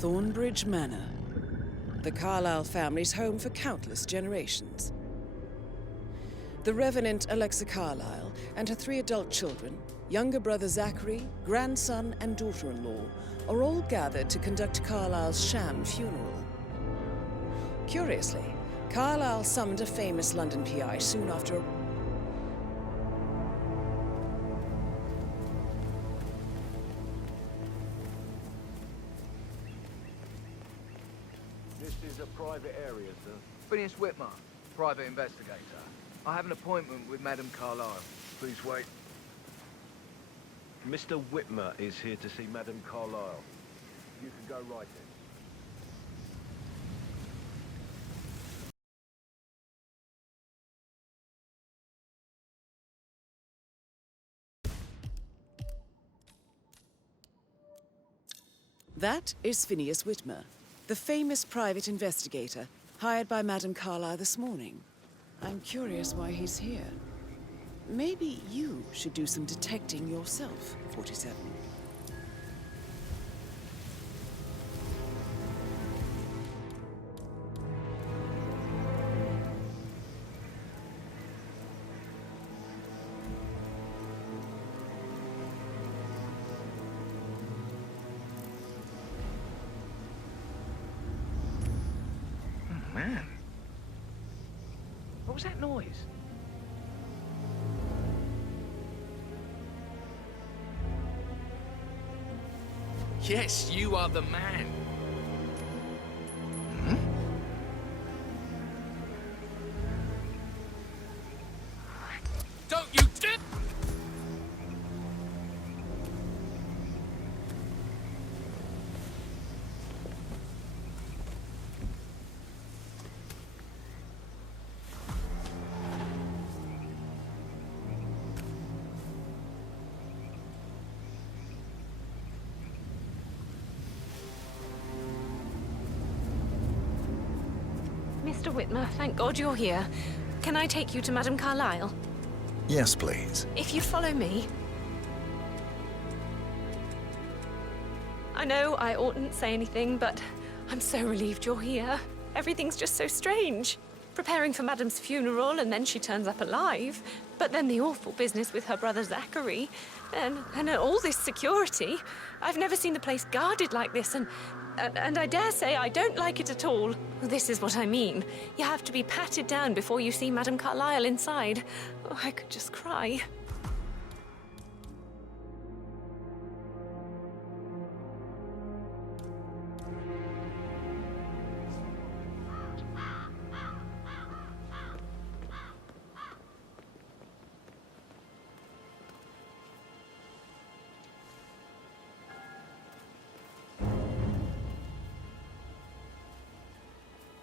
Thornbridge Manor, the Carlyle family's home for countless generations. The Revenant Alexa Carlyle and her 3 adult children, younger brother Zachary, grandson and daughter-in-law, are all gathered to conduct Carlyle's sham funeral. Curiously, Carlyle summoned a famous London PI soon after. This is a private area, sir. Phineas Whitman, private investigator. I have an appointment with Madame Carlyle. Please wait. Mr. Whitmer is here to see Madame Carlyle. You can go right in. That is Phineas Whitmer, the famous private investigator hired by Madame Carlyle this morning. I'm curious why he's here. Maybe you should do some detecting yourself, 47. Man. What was that noise? Yes, you are the man. Hmm? Don't you dare! Mr. Whitmer, thank God you're here. Can I take you to Madame Carlyle? Yes, please. If you'd follow me. I know I oughtn't say anything, but I'm so relieved you're here. Everything's just so strange. Preparing for Madame's funeral, and then she turns up alive. But then the awful business with her brother Zachary, and all this security. I've never seen the place guarded like this, and I dare say I don't like it at all. This is what I mean. You have to be patted down before you see Madame Carlyle inside. Oh, I could just cry.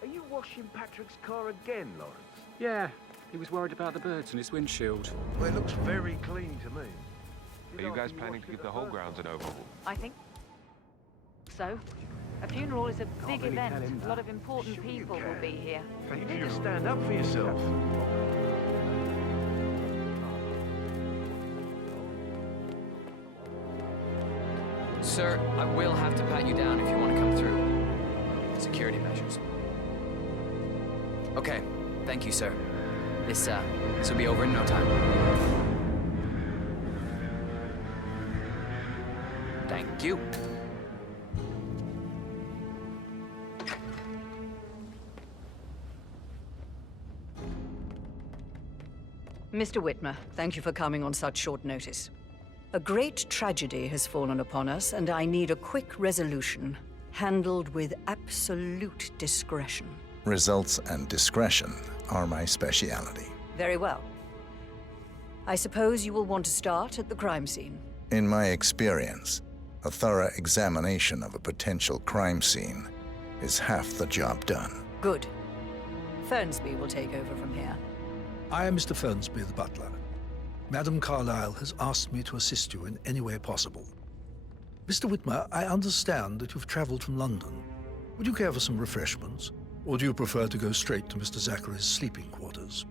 Are you washing Patrick's car again, Lawrence? Yeah, he was worried about the birds in his windshield. Well, it looks very clean to me. Are you guys planning to give the whole grounds an overhaul? I think so. A funeral is a big really tell him event. A that. lot of important Sure you people can. will be here. You need to stand up for yourself. Sir, I will have to pat you down if you want to come through. Security measures. Okay, thank you, sir. This will be over in no time. Thank you. Mr. Whitmer, thank you for coming on such short notice. A great tragedy has fallen upon us, and I need a quick resolution, handled with absolute discretion. Results and discretion are my speciality. Very well. I suppose you will want to start at the crime scene. In my experience, a thorough examination of a potential crime scene is half the job done. Good. Fernsby will take over from here. I am Mr. Fernsby, the butler. Madame Carlyle has asked me to assist you in any way possible. Mr. Whitmer, I understand that you've traveled from London. Would you care for some refreshments? Or do you prefer to go straight to Mr. Zachary's sleeping quarters?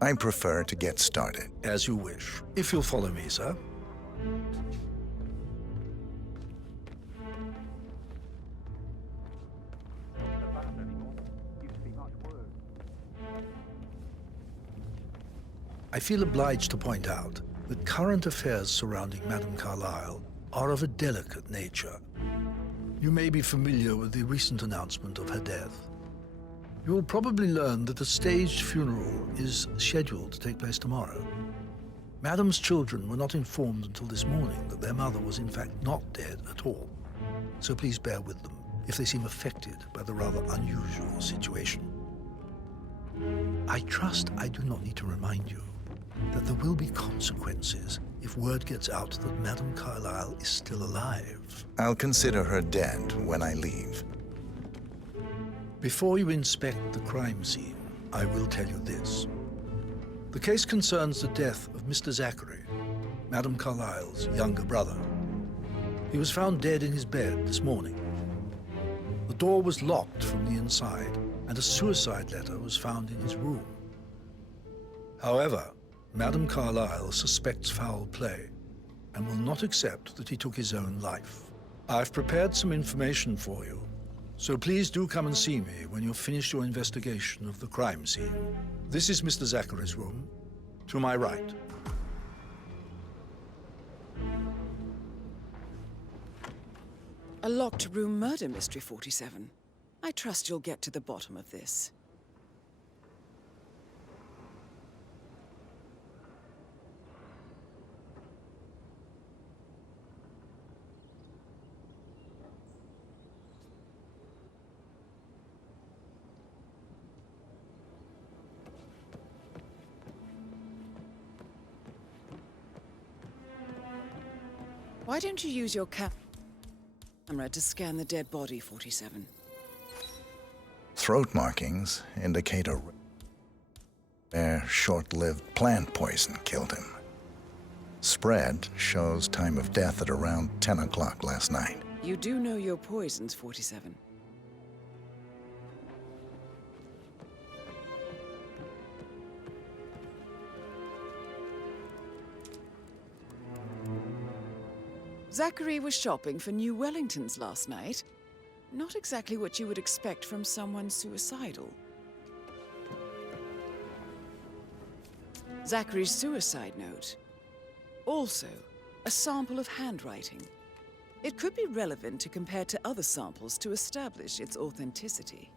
I prefer to get started. As you wish. If you'll follow me, sir. I feel obliged to point out that current affairs surrounding Madame Carlyle are of a delicate nature. You may be familiar with the recent announcement of her death. You will probably learn that a staged funeral is scheduled to take place tomorrow. Madame's children were not informed until this morning that their mother was in fact not dead at all. So please bear with them if they seem affected by the rather unusual situation. I trust I do not need to remind you that there will be consequences if word gets out that Madame Carlyle is still alive. I'll consider her dead when I leave. Before you inspect the crime scene, I will tell you this. The case concerns the death of Mr. Zachary, Madame Carlyle's younger brother. He was found dead in his bed this morning. The door was locked from the inside, and a suicide letter was found in his room. However, Madame Carlyle suspects foul play and will not accept that he took his own life. I've prepared some information for you, so please do come and see me when you've finished your investigation of the crime scene. This is Mr. Zachary's room, to my right. A locked room murder mystery, 47. I trust you'll get to the bottom of this. Why don't you use your camera to scan the dead body, 47? Throat markings indicate a rare, short-lived plant poison killed him. Spread shows time of death at around 10 o'clock last night. You do know your poisons, 47. Zachary was shopping for new Wellingtons last night. Not exactly what you would expect from someone suicidal. Zachary's suicide note. Also, a sample of handwriting. It could be relevant to compare to other samples to establish its authenticity.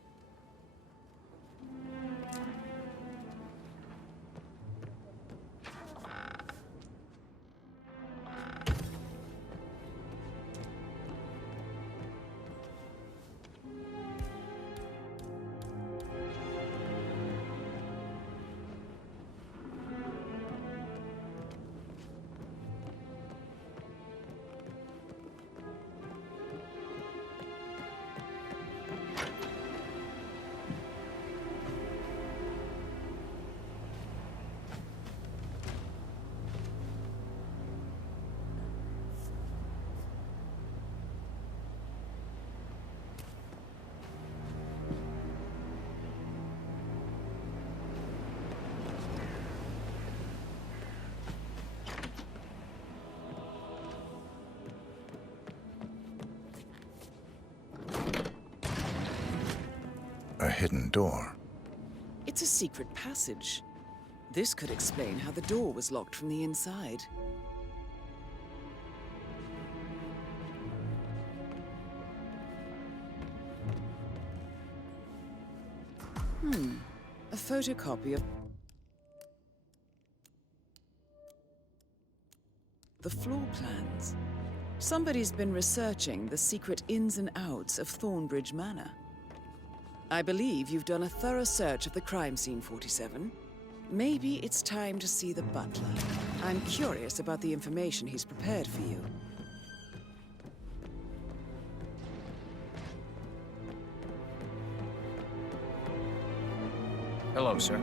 A hidden door. It's a secret passage. This could explain how the door was locked from the inside. A photocopy of the floor plans. Somebody's been researching the secret ins and outs of Thornbridge Manor. I believe you've done a thorough search of the crime scene, 47. Maybe it's time to see the butler. I'm curious about the information he's prepared for you. Hello, sir.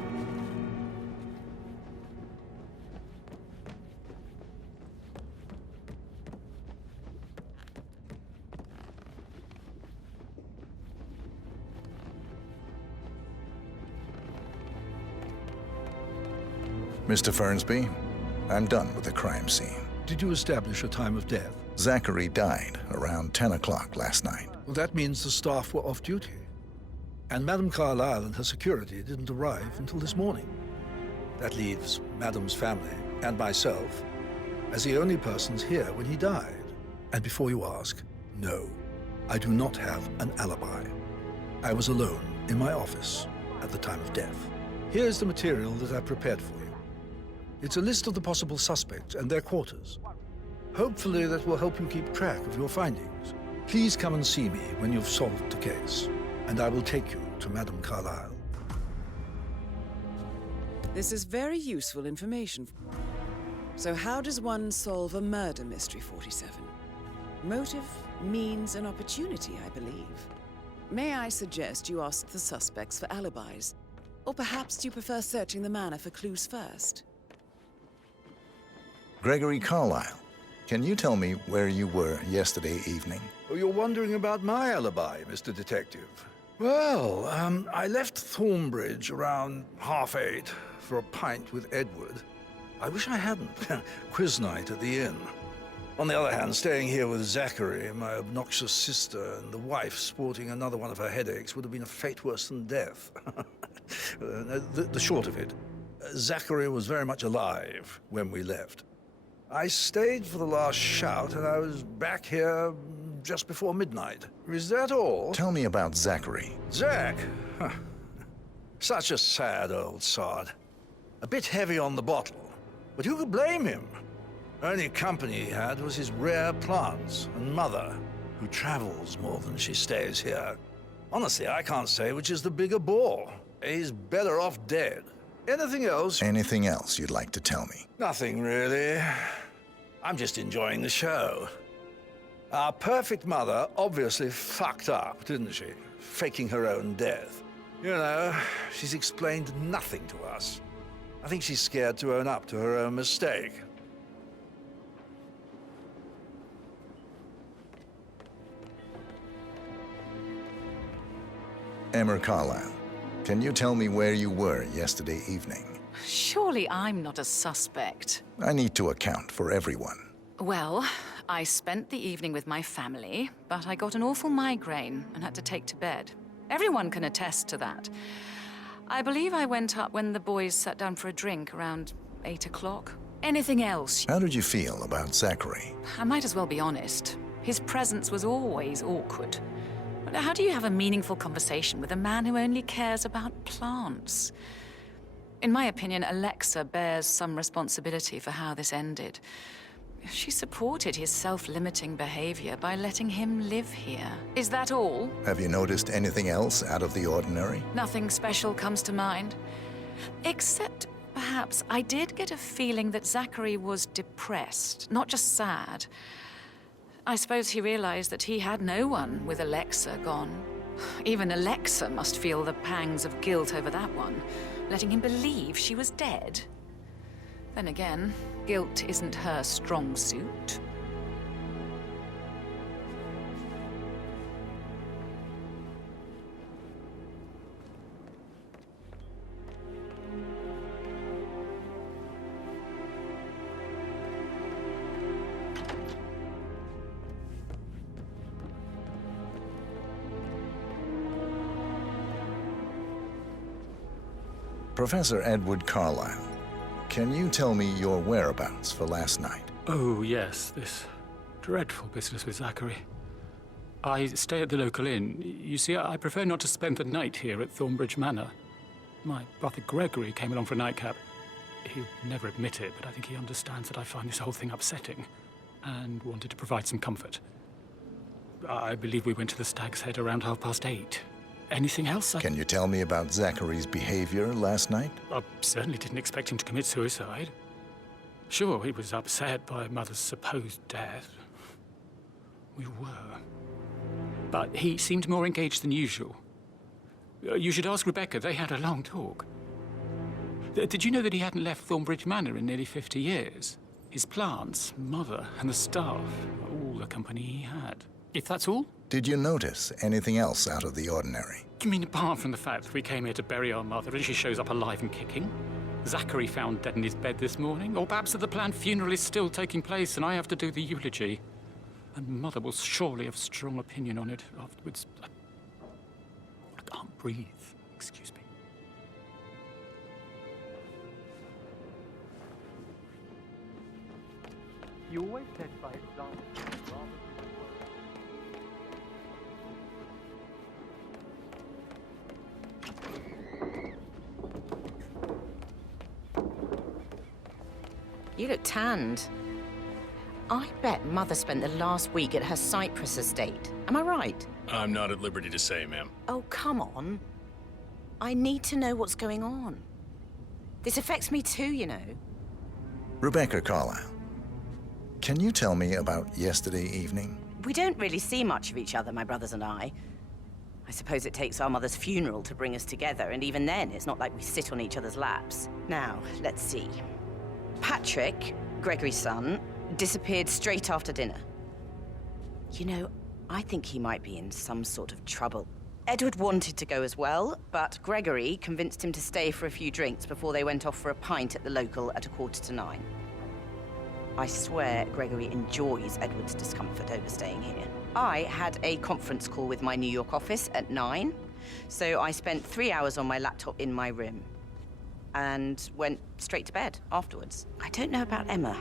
Mr. Fernsby, I'm done with the crime scene. Did you establish a time of death? Zachary died around 10 o'clock last night. Well, that means the staff were off duty. And Madame Carlyle and her security didn't arrive until this morning. That leaves Madam's family and myself as the only persons here when he died. And before you ask, no, I do not have an alibi. I was alone in my office at the time of death. Here's the material that I prepared for you. It's a list of the possible suspects and their quarters. Hopefully that will help you keep track of your findings. Please come and see me when you've solved the case, and I will take you to Madame Carlyle. This is very useful information. So how does one solve a murder mystery, 47? Motive, means, and opportunity, I believe. May I suggest you ask the suspects for alibis? Or perhaps do you prefer searching the manor for clues first? Gregory Carlyle, can you tell me where you were yesterday evening? Oh, you're wondering about my alibi, Mr. Detective. Well, I left Thornbridge around 8:30 for a pint with Edward. I wish I hadn't. Quiz night at the inn. On the other hand, staying here with Zachary, my obnoxious sister, and the wife sporting another one of her headaches would have been a fate worse than death. The short of it, Zachary was very much alive when we left. I stayed for the last shout, and I was back here just before midnight. Is that all? Tell me about Zachary. Zach? Huh. Such a sad old sod. A bit heavy on the bottle, but who could blame him? Only company he had was his rare plants and mother, who travels more than she stays here. Honestly, I can't say which is the bigger bore. He's better off dead. Anything else? Anything else you'd like to tell me? Nothing, really. I'm just enjoying the show. Our perfect mother obviously fucked up, didn't she? Faking her own death. You know, she's explained nothing to us. I think she's scared to own up to her own mistake. Emma Carlyle, can you tell me where you were yesterday evening? Surely I'm not a suspect. I need to account for everyone. Well, I spent the evening with my family, but I got an awful migraine and had to take to bed. Everyone can attest to that. I believe I went up when the boys sat down for a drink around 8 o'clock. Anything else? How did you feel about Zachary? I might as well be honest. His presence was always awkward. But how do you have a meaningful conversation with a man who only cares about plants? In my opinion, Alexa bears some responsibility for how this ended. She supported his self-limiting behavior by letting him live here. Is that all? Have you noticed anything else out of the ordinary? Nothing special comes to mind. Except, perhaps, I did get a feeling that Zachary was depressed, not just sad. I suppose he realized that he had no one with Alexa gone. Even Alexa must feel the pangs of guilt over that one, letting him believe she was dead. Then again, guilt isn't her strong suit. Professor Edward Carlyle, can you tell me your whereabouts for last night? Oh, yes, this dreadful business with Zachary. I stay at the local inn. You see, I prefer not to spend the night here at Thornbridge Manor. My brother Gregory came along for a nightcap. He'll never admit it, but I think he understands that I find this whole thing upsetting and wanted to provide some comfort. I believe we went to the Stag's Head around 8:30. Anything else? Can you tell me about Zachary's behavior last night? I certainly didn't expect him to commit suicide. Sure, he was upset by Mother's supposed death. We were. But he seemed more engaged than usual. You should ask Rebecca. They had a long talk. Did you know that he hadn't left Thornbridge Manor in nearly 50 years? His plants, Mother, and the staff, all the company he had. If that's all? Did you notice anything else out of the ordinary? You mean apart from the fact that we came here to bury our mother and she shows up alive and kicking? Zachary found dead in his bed this morning? Or perhaps that the planned funeral is still taking place and I have to do the eulogy? And Mother will surely have strong opinion on it afterwards. I can't breathe. Excuse me. You always led by example, rather than You look tanned. I bet Mother spent the last week at her Cyprus estate. Am I right? I'm not at liberty to say, ma'am. Oh, come on. I need to know what's going on. This affects me too, you know. Rebecca Carlyle, can you tell me about yesterday evening? We don't really see much of each other, my brothers and I. I suppose it takes our mother's funeral to bring us together, and even then, it's not like we sit on each other's laps. Now, let's see. Patrick, Gregory's son, disappeared straight after dinner. You know, I think he might be in some sort of trouble. Edward wanted to go as well, but Gregory convinced him to stay for a few drinks before they went off for a pint at the local at 9:15. I swear Gregory enjoys Edward's discomfort over staying here. I had a conference call with my New York office at 9, so I spent 3 hours on my laptop in my room and went straight to bed afterwards. I don't know about Emma.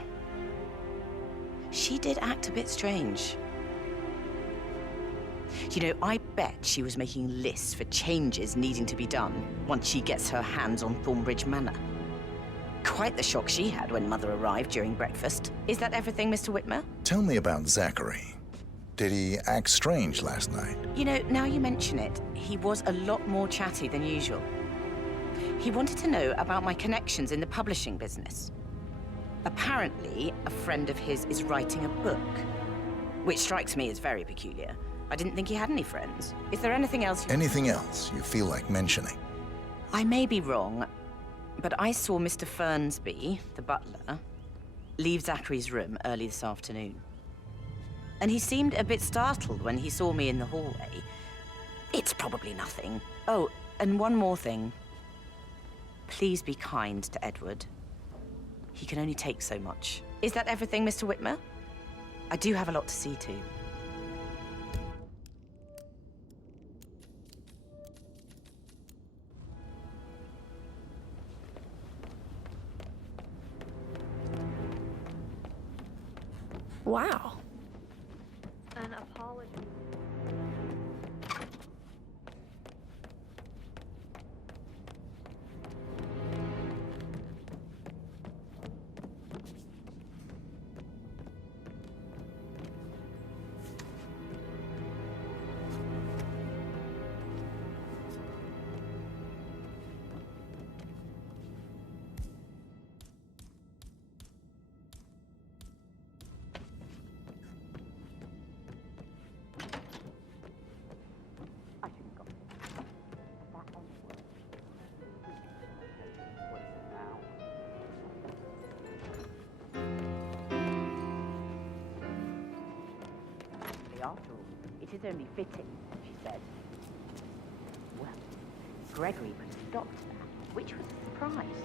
She did act a bit strange. You know, I bet she was making lists for changes needing to be done once she gets her hands on Thornbridge Manor. Quite the shock she had when Mother arrived during breakfast. Is that everything, Mr. Whitmer? Tell me about Zachary. Did he act strange last night? You know, now you mention it, he was a lot more chatty than usual. He wanted to know about my connections in the publishing business. Apparently, a friend of his is writing a book, which strikes me as very peculiar. I didn't think he had any friends. Is there anything else Anything else you feel like mentioning? I may be wrong, but I saw Mr. Fernsby, the butler, leave Zachary's room early this afternoon. And he seemed a bit startled when he saw me in the hallway. It's probably nothing. Oh, and one more thing. Please be kind to Edward. He can only take so much. Is that everything, Mr. Whitmer? I do have a lot to see to. Wow. An apology. After all, it is only fitting, she said. Well, Gregory put a stop to that, which was a surprise.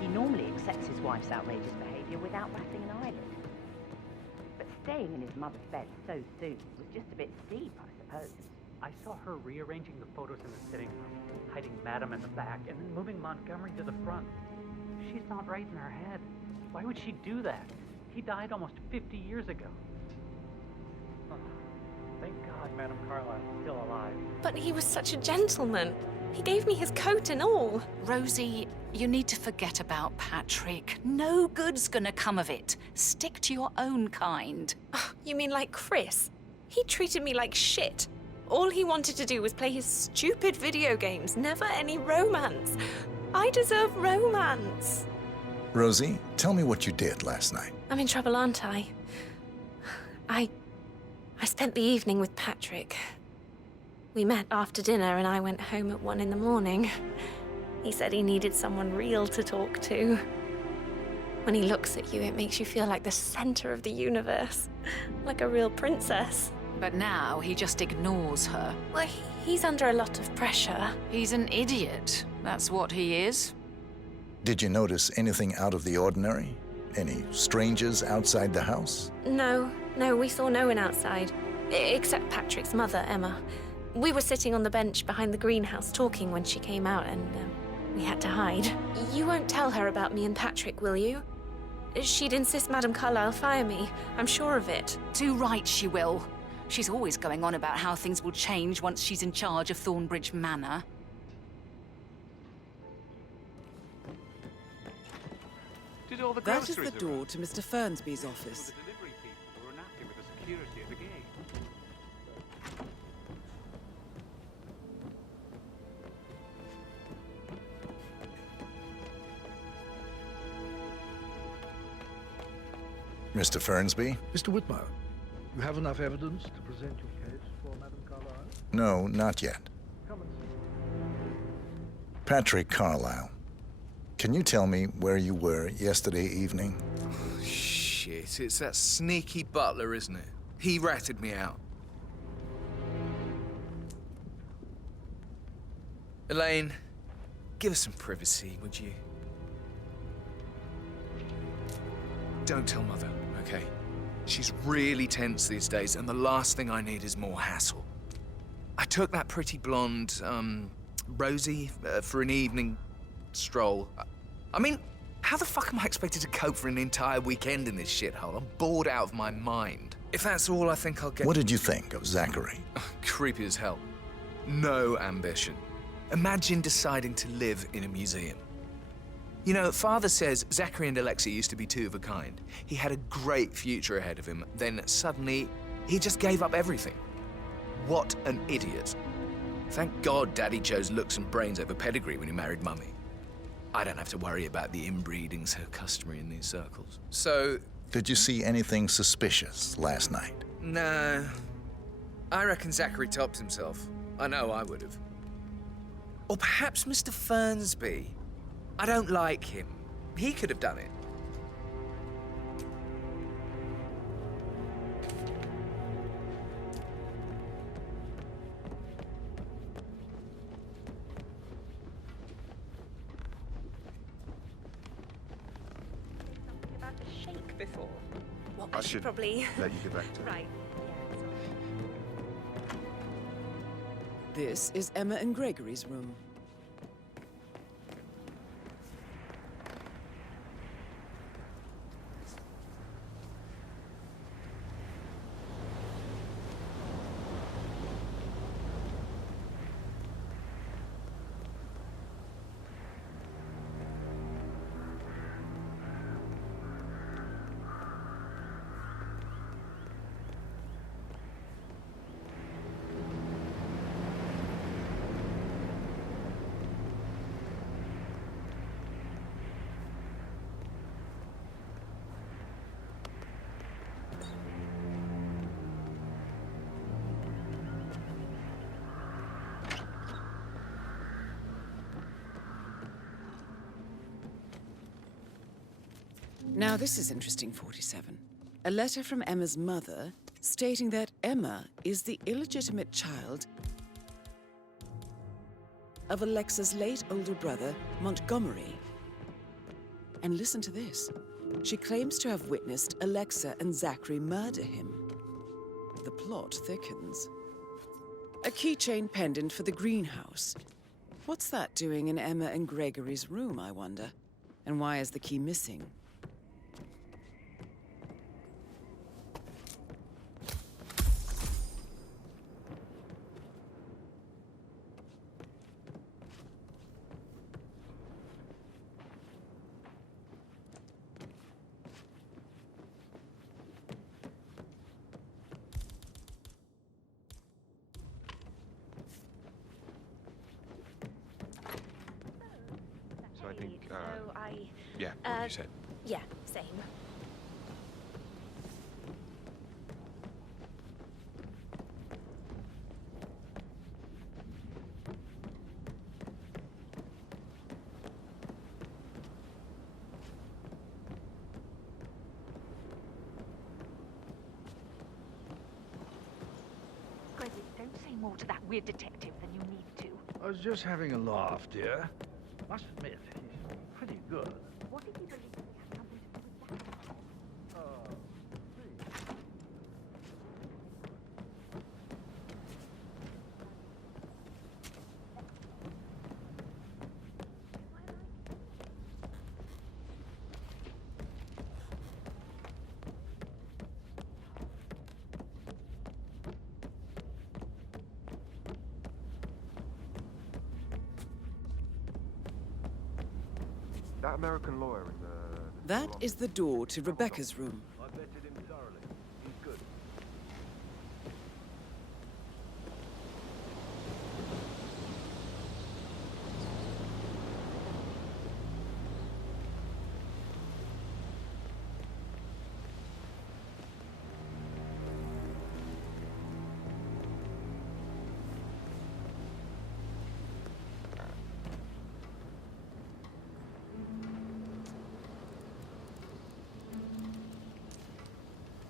He normally accepts his wife's outrageous behavior without batting an eyelid. But staying in his mother's bed so soon was just a bit steep, I suppose. I saw her rearranging the photos in the sitting room, hiding Madam in the back, and then moving Montgomery to the front. She's not right in her head. Why would she do that? He died almost 50 years ago. Thank God Madam Carlyle is still alive. But he was such a gentleman. He gave me his coat and all. Rosie, you need to forget about Patrick. No good's gonna come of it. Stick to your own kind. You mean like Chris? He treated me like shit. All he wanted to do was play his stupid video games, never any romance. I deserve romance. Rosie, tell me what you did last night. I'm in trouble, aren't I? I spent the evening with Patrick. We met after dinner and I went home at 1 in the morning. He said he needed someone real to talk to. When he looks at you, it makes you feel like the center of the universe. Like a real princess. But now he just ignores her. Well, he's under a lot of pressure. He's an idiot. That's what he is. Did you notice anything out of the ordinary? Any strangers outside the house? No, we saw no one outside. Except Patrick's mother, Emma. We were sitting on the bench behind the greenhouse talking when she came out and we had to hide. You won't tell her about me and Patrick, will you? She'd insist Madame Carlyle fire me. I'm sure of it. Too right she will. She's always going on about how things will change once she's in charge of Thornbridge Manor. Did all the That is groceries the door to Mr. Fernsby's office. The delivery people were unhappy with the security at the gate. Mr. Fernsby? Mr. Whitmer, you have enough evidence to present your case for Madame Carlyle? No, not yet. Come and see. Patrick Carlyle, can you tell me where you were yesterday evening? Shit, it's that sneaky butler, isn't it? He ratted me out. Elaine, give us some privacy, would you? Don't tell Mother, okay? She's really tense these days, and the last thing I need is more hassle. I took that pretty blonde, Rosie, for an evening stroll. I mean, how the fuck am I expected to cope for an entire weekend in this shithole? I'm bored out of my mind. If that's all, I think I'll get... What did you think of Zachary? Creepy as hell. No ambition. Imagine deciding to live in a museum. You know, Father says Zachary and Alexa used to be two of a kind. He had a great future ahead of him, then suddenly, he just gave up everything. What an idiot. Thank God Daddy chose looks and brains over pedigree when he married Mummy. I don't have to worry about the inbreeding so customary in these circles. So... Did you see anything suspicious last night? No. I reckon Zachary topped himself. I know I would have. Or perhaps Mr. Fernsby. I don't like him. He could have done it. About the shake before. Well, I I should should probably... let you get back to it. Right. Yeah, sorry. This is Emma and Gregory's room. Now this is interesting, 47. A letter from Emma's mother stating that Emma is the illegitimate child of Alexa's late older brother, Montgomery. And listen to this. She claims to have witnessed Alexa and Zachary murder him. The plot thickens. A keychain pendant for the greenhouse. What's that doing in Emma and Gregory's room, I wonder? And why is the key missing? So I think, So yeah, what you said. Yeah, same. Gregory, don't say more to that weird detective than you need to. I was just having a laugh, dear. Must admit, he's pretty good. What did you believe had something to do with that? That American lawyer in the... That is the door to Rebecca's room. I vetted him thoroughly. He's good.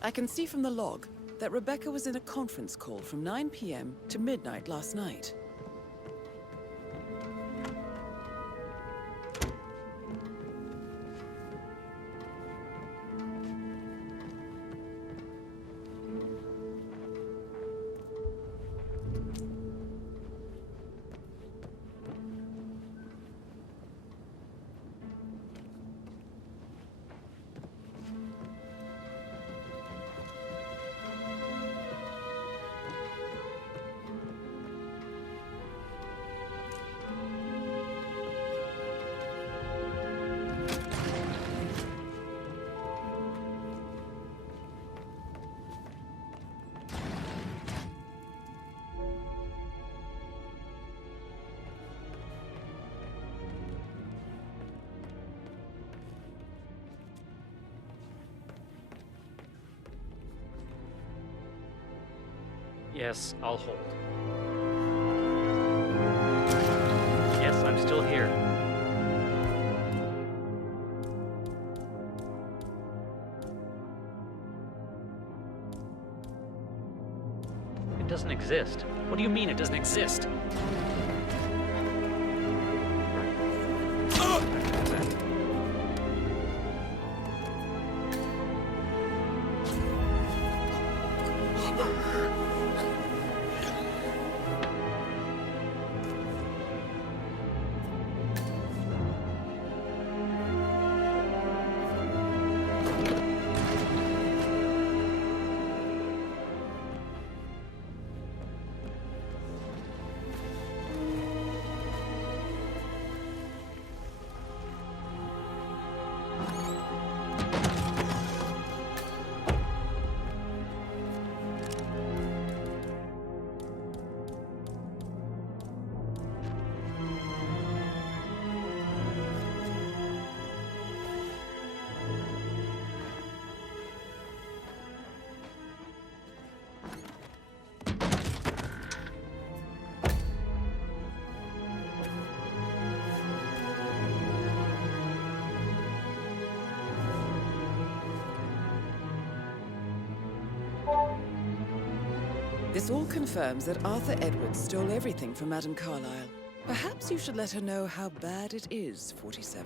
I can see from the log that Rebecca was in a conference call from 9 p.m. to midnight last night. Yes, I'll hold. Yes, I'm still here. It doesn't exist. What do you mean it doesn't exist? This all confirms that Arthur Edwards stole everything from Madame Carlyle. Perhaps you should let her know how bad it is, 47.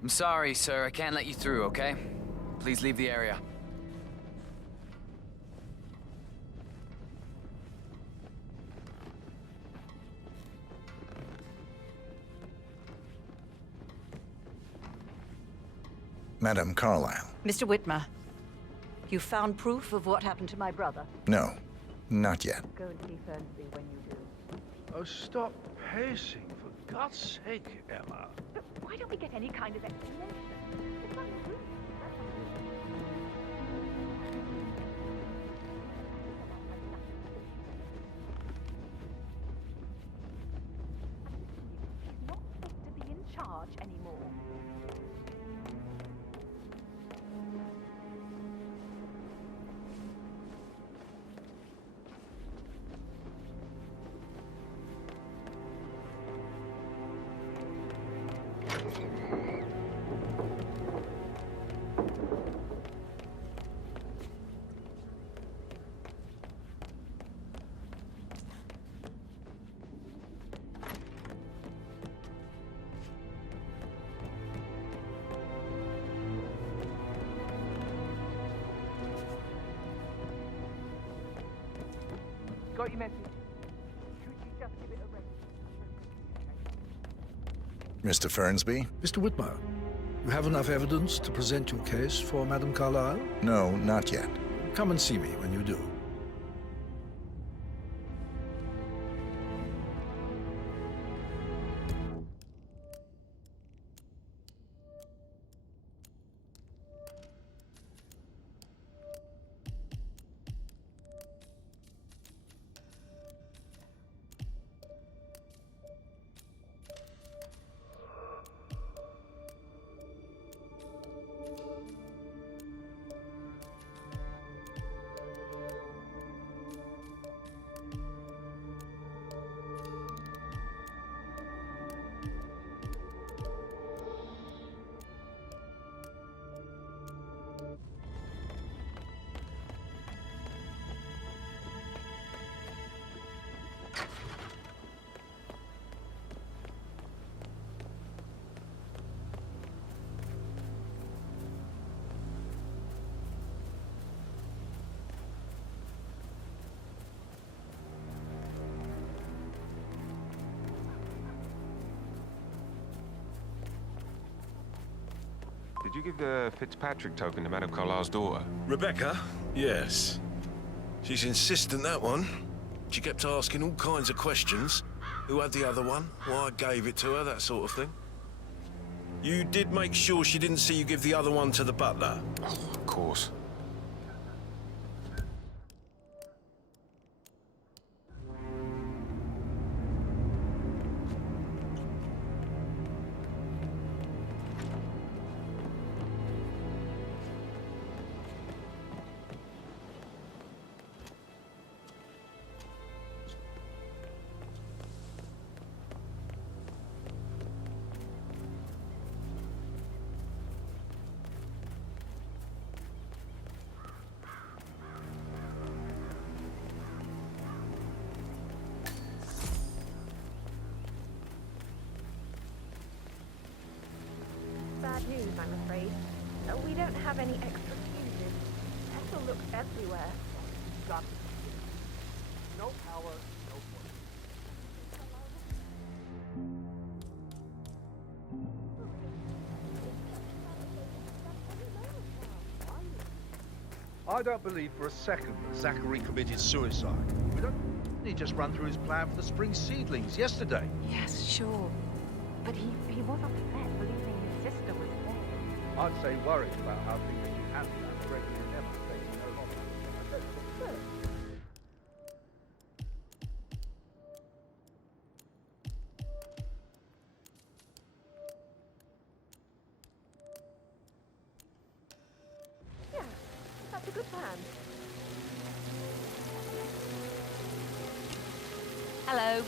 I'm sorry, sir. I can't let you through, okay? Please leave the area. Madame Carlyle. Mr. Whitmer, you found proof of what happened to my brother? No, not yet. Go and see Fernsby when you do. Oh, stop pacing, for God's sake, Emma. But why don't we get any kind of explanation? It's unruly. He's not fit to be in charge anymore. got your message. Could you just give it a ring? Mr. Fernsby? Mr. Whitmer, you have enough evidence to present your case for Madame Carlyle? No, not yet. Come and see me when you do. Did you give the Fitzpatrick token to Madame Carlyle's daughter? Rebecca? Yes. She's insistent, that one. She kept asking all kinds of questions. Who had the other one? Why I gave it to her, that sort of thing. You did make sure she didn't see you give the other one to the butler? Oh, of course. Bad news, I'm afraid. We don't have any extra fuses. Petrol looks everywhere. No power, no point. I don't believe for a second that Zachary committed suicide. We don't... He just ran through his plan for the spring seedlings yesterday. Yes, sure. But he was upset believing his sister was dead. I'd say worried about how things will be handled after Gregory and Emma taking no longer. Yeah, that's a good plan. Hello.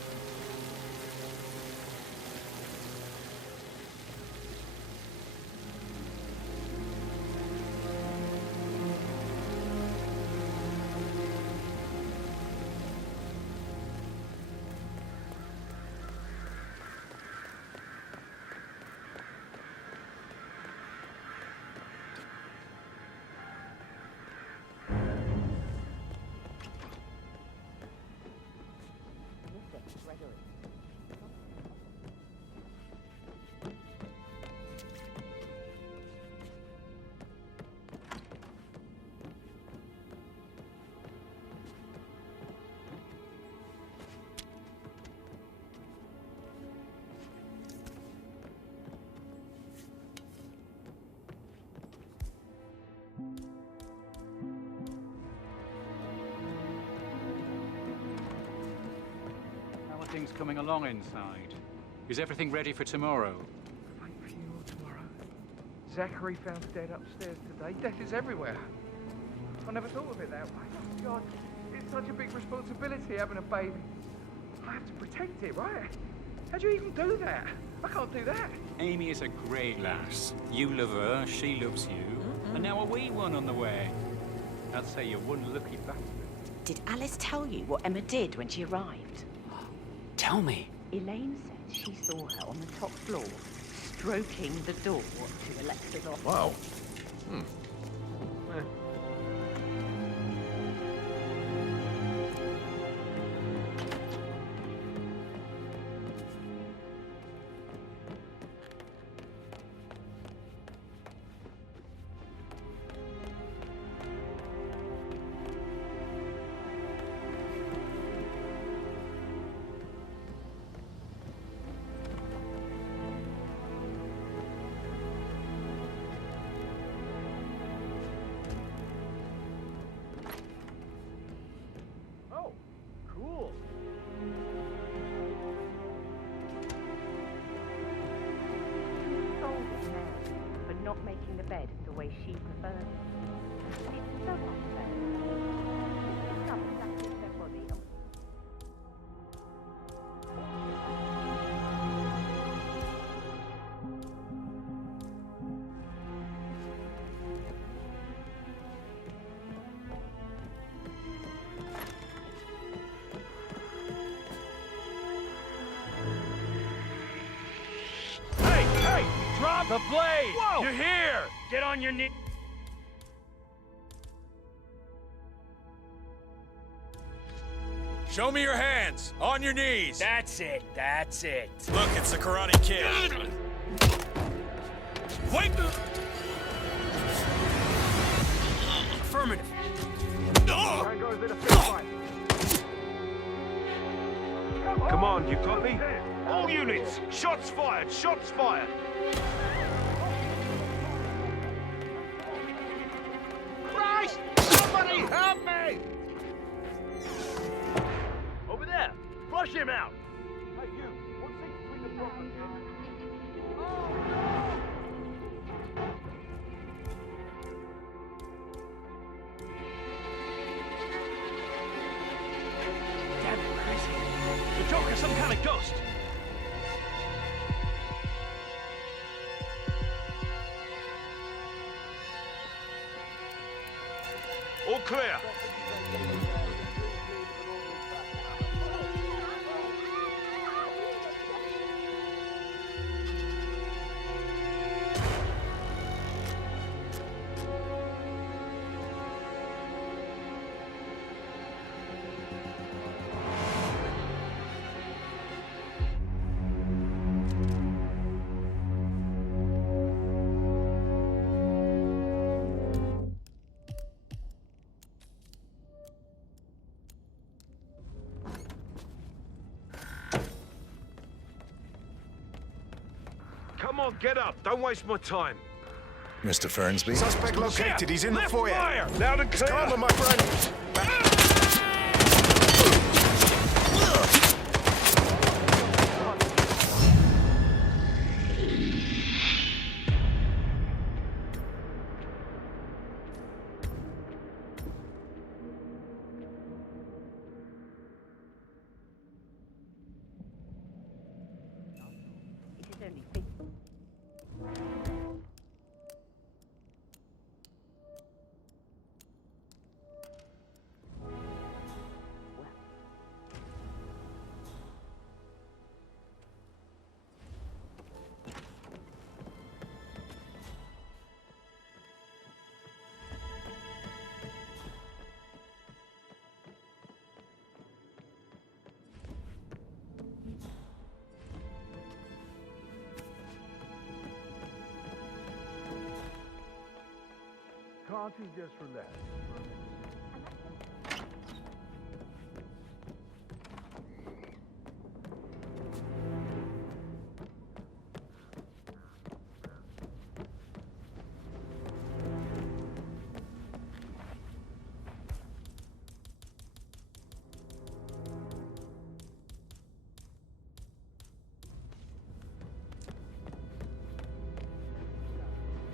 How are things coming along inside? Is everything ready for tomorrow? Fake funeral tomorrow. Zachary found dead upstairs today. Death is everywhere. I never thought of it that way. Oh, God, it's such a big responsibility having a baby. I have to protect it, right? How do you even do that? I can't do that. Amy is a great lass. You love her, she loves you. And now a wee one on the way. I'd say you're one lucky bastard. Did Alice tell you what Emma did when she arrived? Tell me. Elaine said she saw her on the top floor, stroking the door to Alexa's office. Wow. bed the way she prefers. It's so much better. Pick up exactly their body. Hey! Drop the blade! Whoa! You're here! Get on your knee. Show me your hands. On your knees. That's it. That's it. Look, it's the Karate Kid. Wait! Affirmative. Tango's in a fist fight. Come on, you copy? All units, shots fired! Shots fired! Christ! Somebody help me! Over there! Flush him out! Hey, you. What's between the problem here? Damn it, Chris. The Joker's some kind of ghost. All clear. Come on, get up. Don't waste my time. Mr. Fernsby? Suspect located. He's in the Left foyer. fire! Loud and clear. Calm, my friend. It is only fit. Can't you just relax?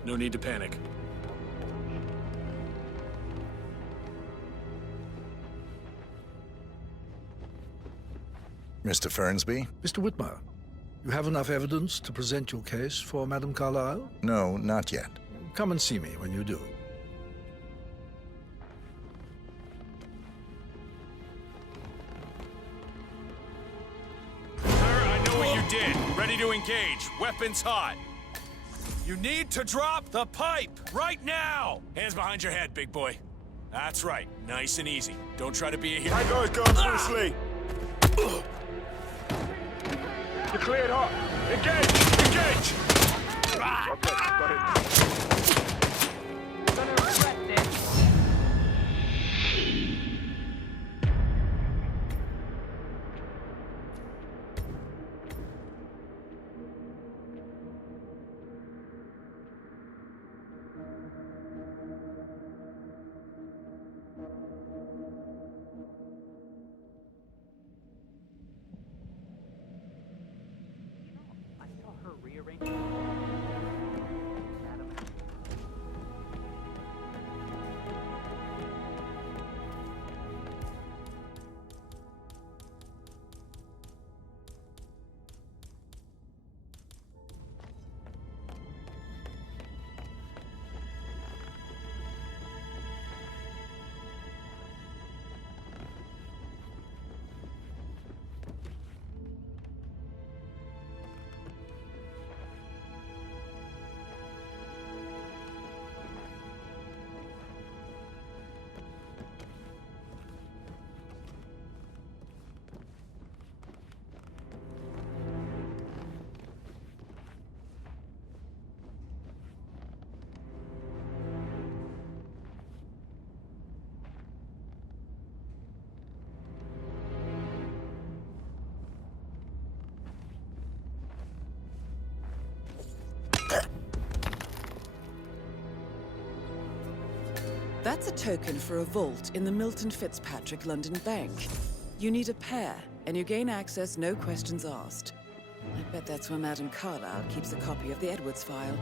No need to panic. Mr. Fernsby? Mr. Whitmer, you have enough evidence to present your case for Madame Carlyle? No, not yet. Come and see me when you do. Sir, I know what you did. Ready to engage. Weapons hot. You need to drop the pipe right now. Hands behind your head, big boy. That's right. Nice and easy. Don't try to be a hero. Tango's gone, Bruce Lee. You're cleared hot. Engage! Engage! Okay, got it. Gonna regret this. I saw her rearranging. Madam. That's a token for a vault in the Milton Fitzpatrick London Bank. You need a pair, and you gain access no questions asked. I bet that's where Madame Carlyle keeps a copy of the Edwards file.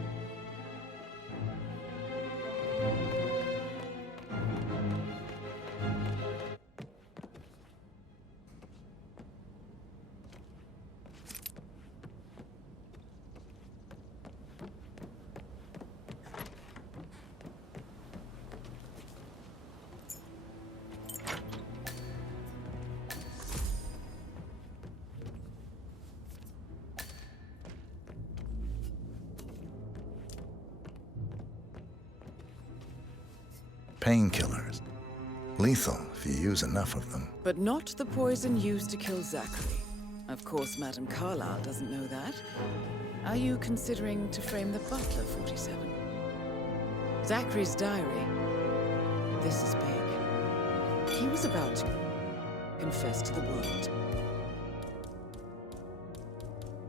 Painkillers. Lethal if you use enough of them. But not the poison used to kill Zachary. Of course, Madame Carlyle doesn't know that. Are you considering to frame the butler, 47? Zachary's diary. This is big. He was about to confess to the world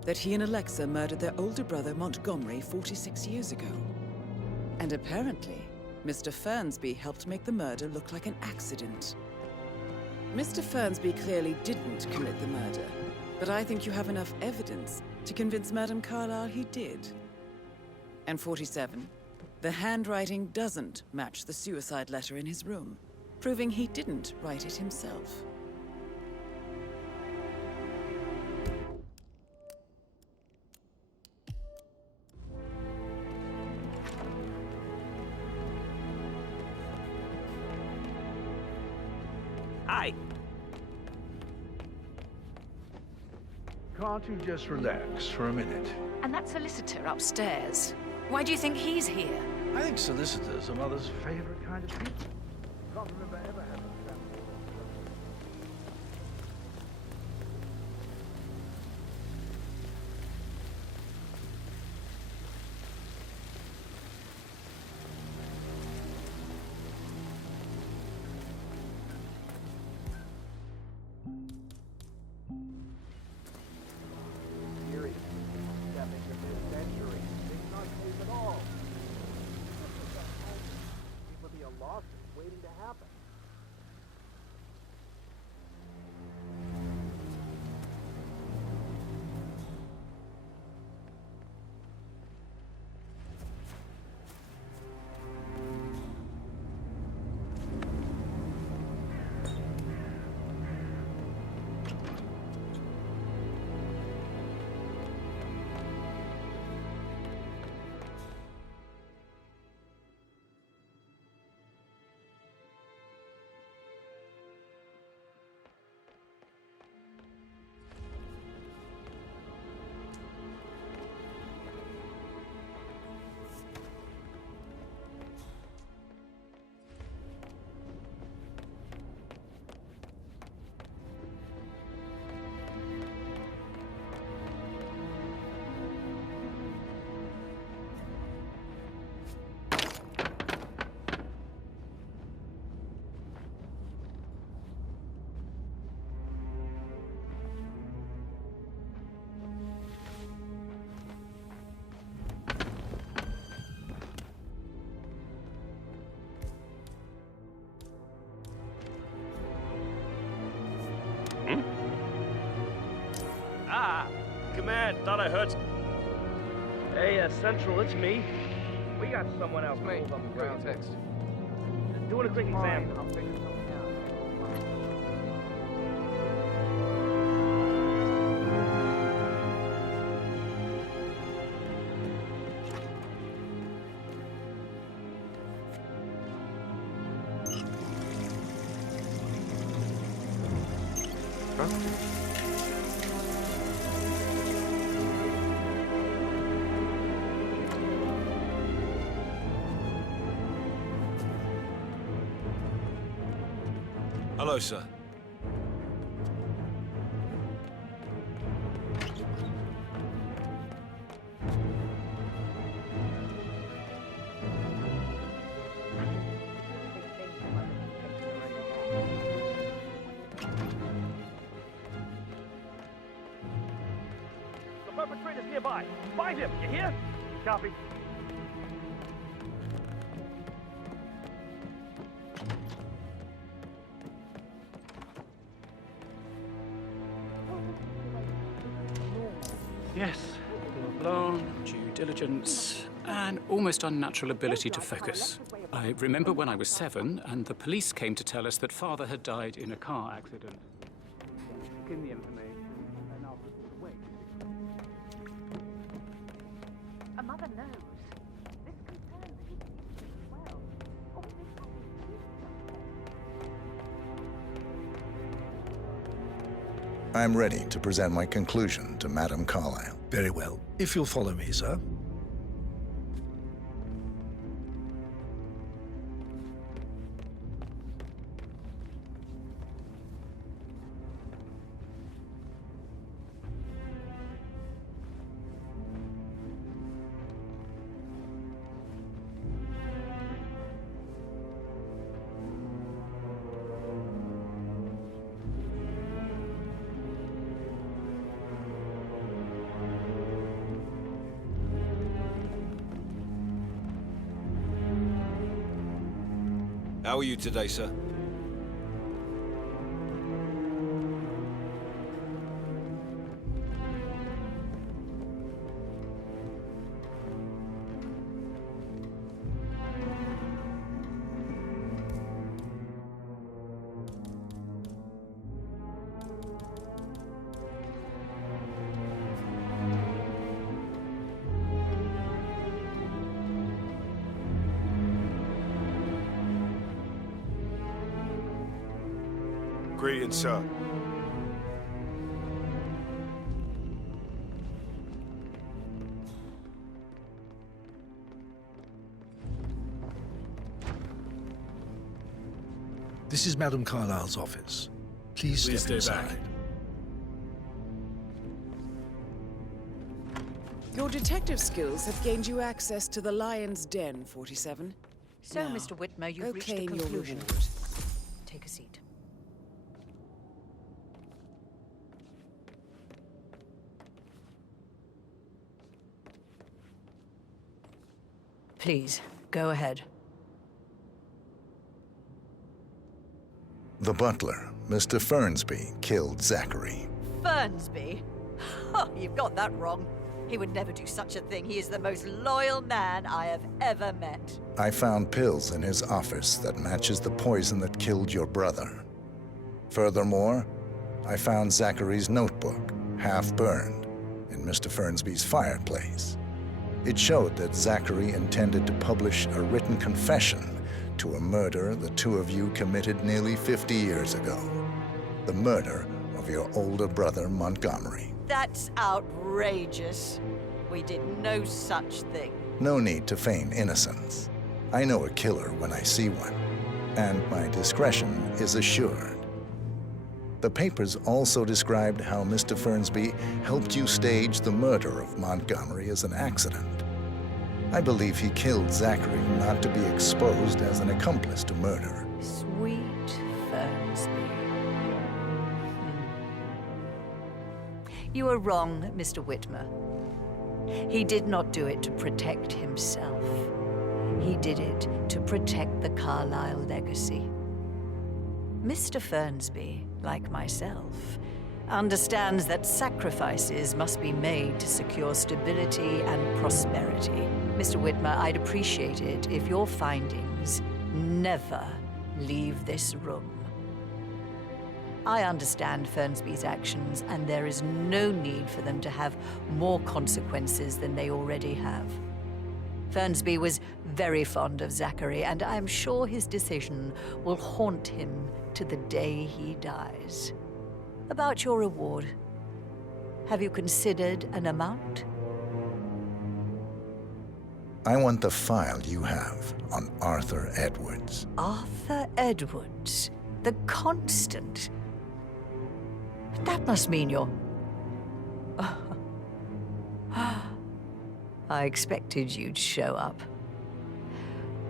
that he and Alexa murdered their older brother, Montgomery, 46 years ago. And apparently, Mr. Fernsby helped make the murder look like an accident. Mr. Fernsby clearly didn't commit the murder, but I think you have enough evidence to convince Madame Carlyle he did. And 47, the handwriting doesn't match the suicide letter in his room, proving he didn't write it himself. Hi. Can't you just relax for a minute? And that solicitor upstairs. Why do you think he's here? I think solicitors are Mother's favorite kind of people. Can't remember ever having a family. Waiting to happen. Command, thought I heard. Hey, Central, it's me. We got someone else pulled on the ground. Text. Doing a quick exam. I'll figure something out. Hello, sir. The perpetrator's nearby. Find him, you hear? Copy. Yes, blown, due diligence, and almost unnatural ability to focus. I remember when I was 7, and the police came to tell us that Father had died in a car accident. Give me information, and I'll put it away. A mother knows. This concerns you as well. Or this I'm ready to present my conclusion to Madame Carlyle. Very well. If you'll follow me, sir. How are you today, sir? Greetings, sir. This is Madame Carlyle's office. Please step stay inside. back. Your detective skills have gained you access to the Lion's Den, 47. So, Now, Mr. Whitmer, you've go reached a claim your conclusion. reward. Take a seat. Please, go ahead. The butler, Mr. Fernsby, killed Zachary. Fernsby? Oh, you've got that wrong. He would never do such a thing. He is the most loyal man I have ever met. I found pills in his office that matches the poison that killed your brother. Furthermore, I found Zachary's notebook, half burned, in Mr. Fernsby's fireplace. It showed that Zachary intended to publish a written confession to a murder the two of you committed nearly 50 years ago. The murder of your older brother, Montgomery. That's outrageous. We did no such thing. No need to feign innocence. I know a killer when I see one, and my discretion is assured. The papers also described how Mr. Fernsby helped you stage the murder of Montgomery as an accident. I believe he killed Zachary not to be exposed as an accomplice to murder. Sweet Fernsby. You are wrong, Mr. Whitmer. He did not do it to protect himself. He did it to protect the Carlyle legacy. Mr. Fernsby, like myself, understands that sacrifices must be made to secure stability and prosperity. Mr. Whitmer, I'd appreciate it if your findings never leave this room. I understand Fernsby's actions, and there is no need for them to have more consequences than they already have. Fernsby was very fond of Zachary, and I'm sure his decision will haunt him to the day he dies. About your reward, have you considered an amount? I want the file you have on Arthur Edwards. Arthur Edwards, the Constant. That must mean you're... I expected you'd show up.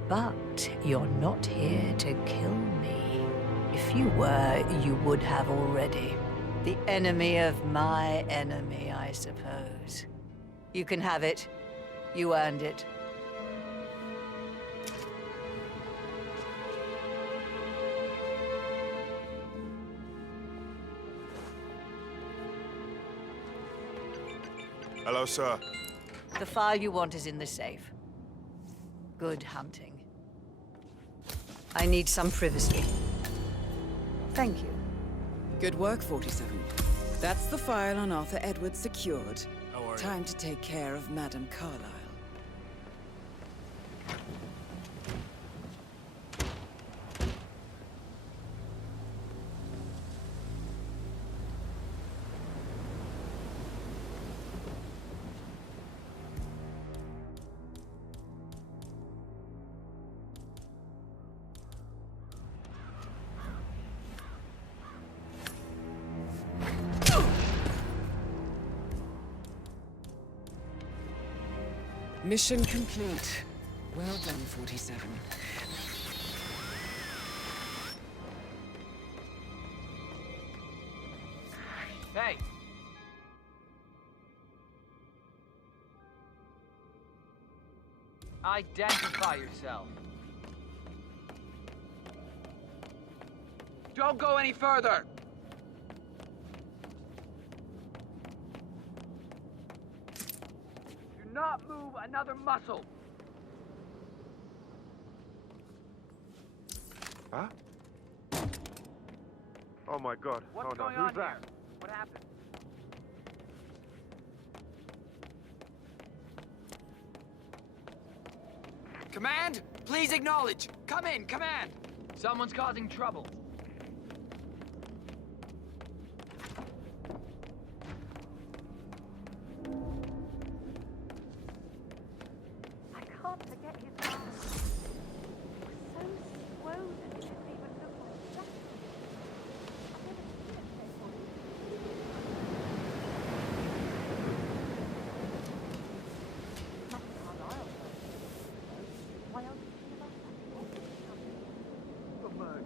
But you're not here to kill me. If you were, you would have already. The enemy of my enemy, I suppose. You can have it. You earned it. Hello, sir. The file you want is in the safe. Good hunting. I need some privacy. Thank you. Good work, 47. That's the file on Arthur Edwards secured. How are you? Time to take care of Madame Carlyle. Mission complete. Well done, 47. Hey! Identify yourself. Don't go any further! Do not move another muscle! Huh? Oh my god. What's oh no, going who's on that? here? What happened? Command, please acknowledge. Come in, command. Someone's causing trouble. I can't forget his eyes. So swollen, it didn't even look like Zachary. I've never seen it before. Not Carlisle, though. Why else did you about that? The man.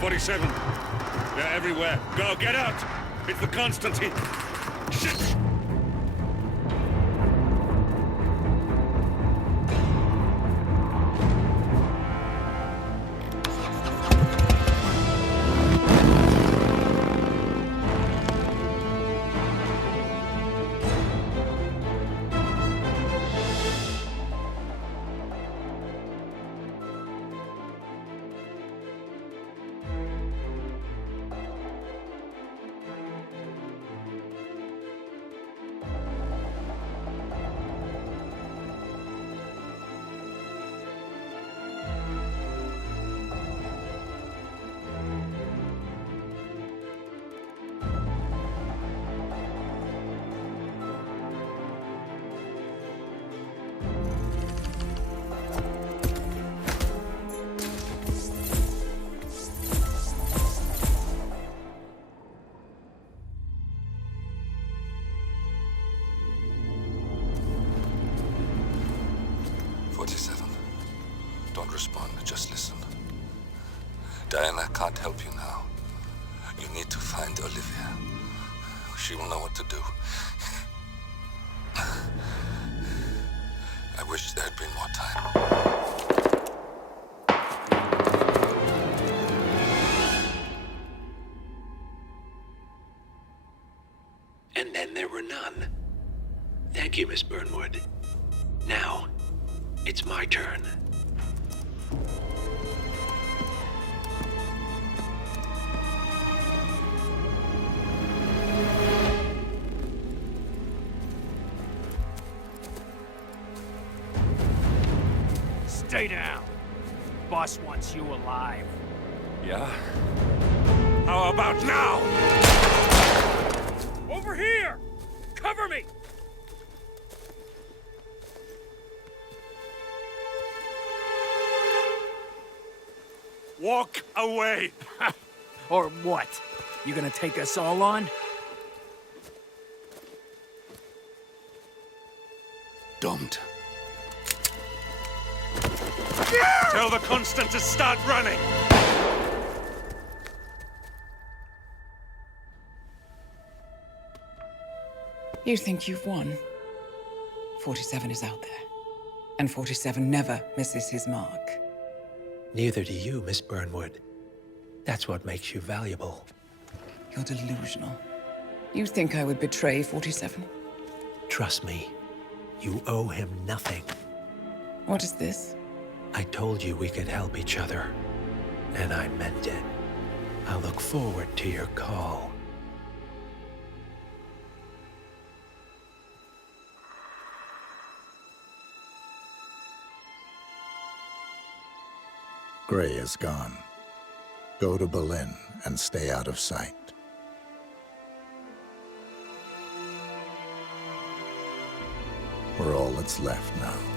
'47. They're everywhere. Go, get out! It's the Constantine. Shit! Don't respond, just listen. Diana can't help you now. You need to find Olivia. She will know what to do. I wish there had been more time. And then there were none. Thank you, Miss Burnwood. Now, it's my turn. Stay down. Boss wants you alive. Yeah? How about now? Over here! Cover me! Walk away! Or what? You gonna take us all on? Don't. Tell the Constant to start running! You think you've won? 47 is out there. And 47 never misses his mark. Neither do you, Miss Burnwood. That's what makes you valuable. You're delusional. You think I would betray 47? Trust me, you owe him nothing. What is this? I told you we could help each other, and I meant it. I'll look forward to your call. Gray is gone. Go to Berlin and stay out of sight. We're all that's left now.